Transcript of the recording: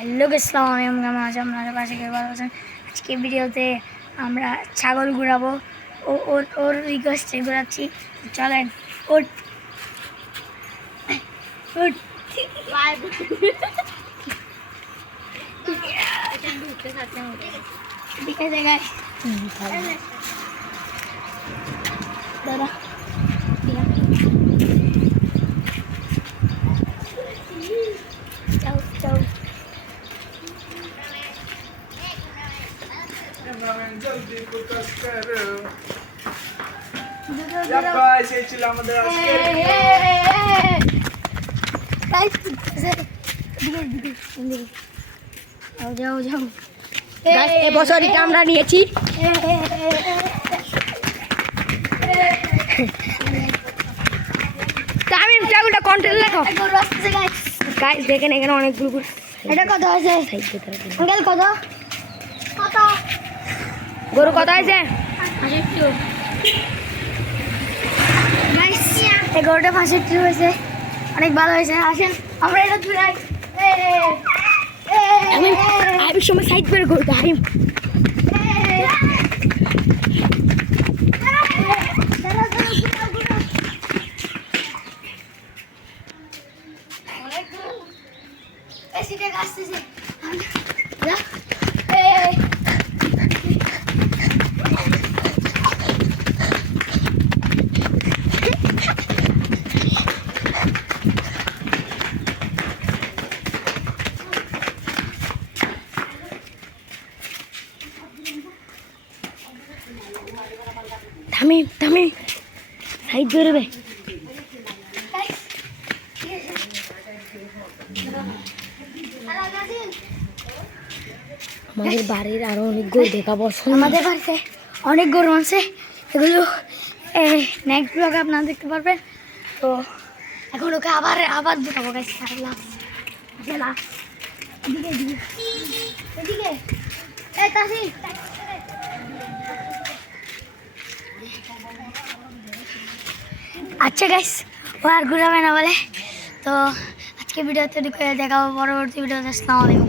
Hello আসসালামু আলাইকুম, কেমন আছেন আপনারা? পাশে কেউ ভালো আছেন? আজকে ভিডিওতে আমরা ছাগল ঘুরাবো। ওর রিকোয়েস্টে ঘুরাচ্ছি। চলেন ওর ঠিক আছে গাইস, দাদা চাও চাও জলদি ফোকাস করো। গাইস এই ছিল আমাদের আজকের যাও যাও। এবছর এটা আমরা নিয়েছি। তামিম চাগুলটা কন্টেন্ট লেখো। গাইস দেখেন এখানে অনেকগুলো গরু। এটা কত হয়েছে আঙ্কেল? কত কত গরু কত হয়েছে? এই গরুটা 65 হয়েছে, অনেক ভালো হয়েছে। আসেন আমরা এটা ঘুরাই। আমি সময় সাইড করে গরু তামিম থামিম থামিম সাইড করে দে। আমাদের বাড়ির আরো অনেক গরু দেখাবো। আমাদের বাড়িতে অনেক গরু আছে, এগুলো নেক্সট ব্লগে আপনারা দেখতে পারবেন। তো এখন ওকে আবার দেখাবো গাইস। এদিকে এই কাশি। আচ্ছা গাইস, ও আর ঘুরাবে না বলে। তো আজকে ভিডিওতে দেখাবো, পরবর্তী ভিডিওতে। আসসালামু আলাইকুম।